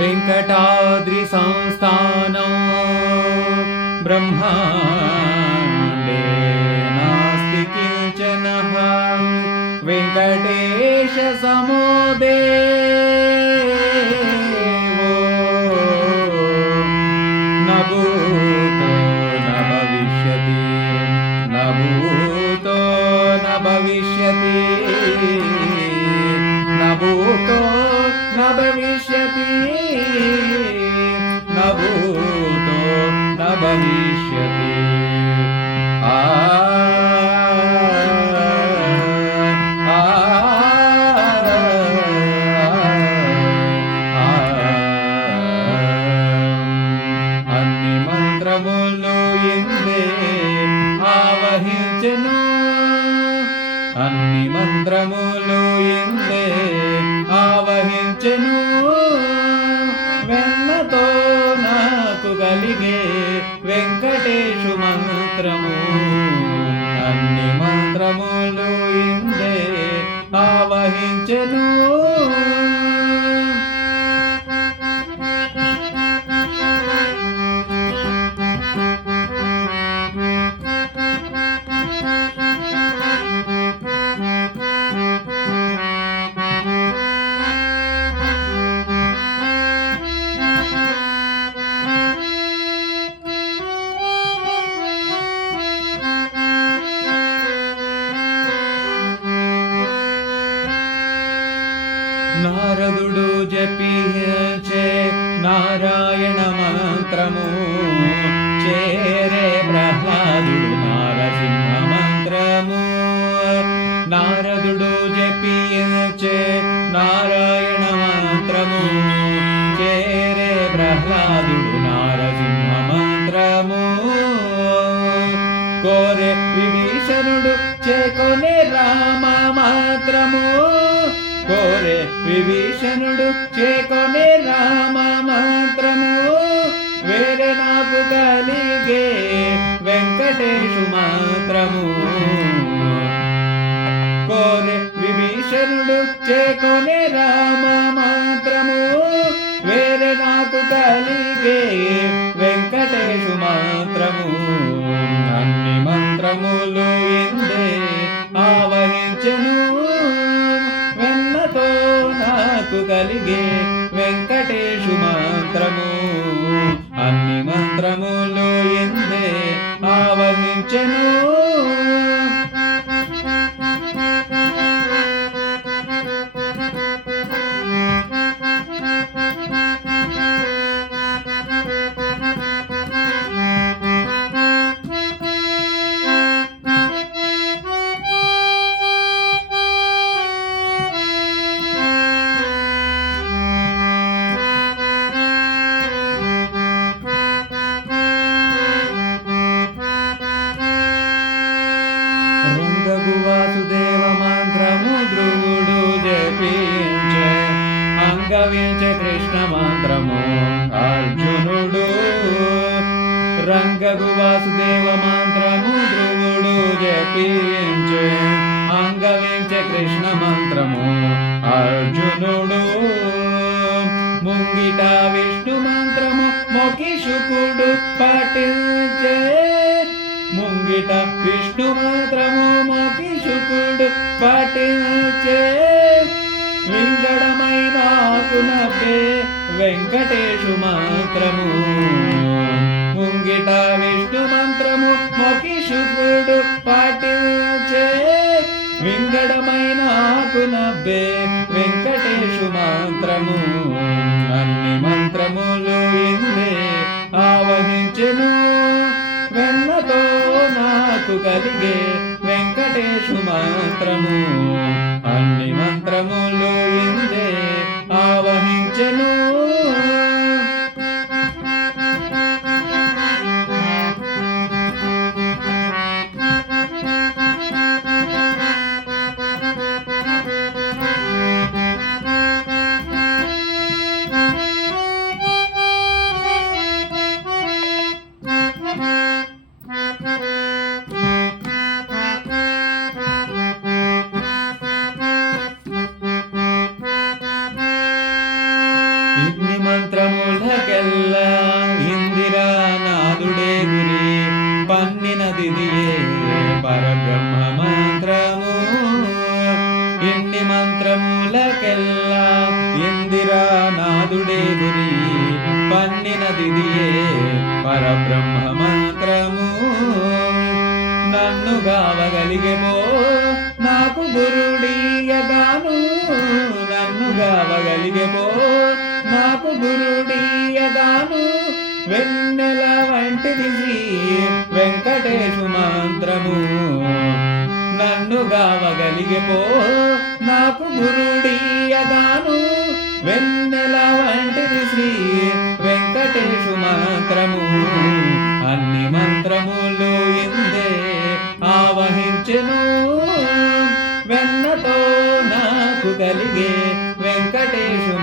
वेंकटाद्रि संस्थानं ब्रह्माण्डे नास्ति किंचनः वेंकटेश समो देवो न भूतो न भविष्यति न भूतो न भविष्यति न भूतो न भविष्यति न भूतो न भविष्यति అన్ని మంత్రములు ఇందే ఆవహించెను అన్ని మంత్రములు ఇందే ఆవహించెను వెన్నతో నాకు కలిగే వెంకటేశు మంత్రము అన్ని మంత్రములు ఇందే ఆవహించెను నారదుడు జపించే నారాయణ మంత్రము చేరే ప్రహ్లాదుడు నారసింహ మంత్రము నారదుడు జపించే నారాయణ మంత్రము చేరే ప్రహ్లాదుడు నారసింహ మంత్రము కోరే విభీషణుడు చేకొనే రామ మంత్రము కోరే విభీషణుడు చేకొనే రామ మంత్రము వేరే నాకు కలిగే వెంకటేశు మంత్రము కోరే విభీషణుడు చేకొనే రామ మంత్రము వేరే నాకు కలిగే వెంకటేశు మంత్రము అన్ని మంత్రములు ఇందే ఆవహించెను వెన్నతో నాకు కలిగే వెంకటేశు మంత్రము అన్ని మంత్రములు ఇందే ఆవహించెను వాసుదేవ మంత్రము ధ్రువుడు జపించే అంగవించే కృష్ణ మంత్రము అర్జునుడు రంగగు వాసుదేవ మంత్రము ధ్రువుడు జపించే అంగవించే కృష్ణ మంత్రము అర్జునుడు ముంగిట విష్ణు మంత్రము మొకి శుకుడు పఠించే ముంగిట విష్ణు మంత్రము మొకి శుకుడు పఠించే వింగడమైన నవ్వే వెంకటేశు మంత్రము ముంగిట విష్ణు మంత్రము మొకి శుకుడు పఠించే వింగడమైన నవ్వే వెంకటేశు మంత్రము అన్ని మంత్రములు ఇందే ఆవహించెను వెన్నతో నాకు కలిగే వెంకటేశు మంత్రము అన్ని మంత్రములు ఇందే ఆవహించెను ఉన్నదిదియే పరబ్రహ్మ మంత్రము. నన్ను గావగలిగెపో నాకు గురుడీయగాను, నన్ను గావగలిగెపో నాకు గురుడీయగాను. వెన్నెల వంటిది శ్రీ వెంకటేశు మంత్రము. నన్ను గావగలిగెపో నాకు గురుడీయగాను. వెన్నెల వంటిది శ్రీ వెంకటేశు మంత్రము. అన్ని మంత్రములు ఇందే ఆవహించెను. వెన్నతో నాకు కలిగే వెంకటేశు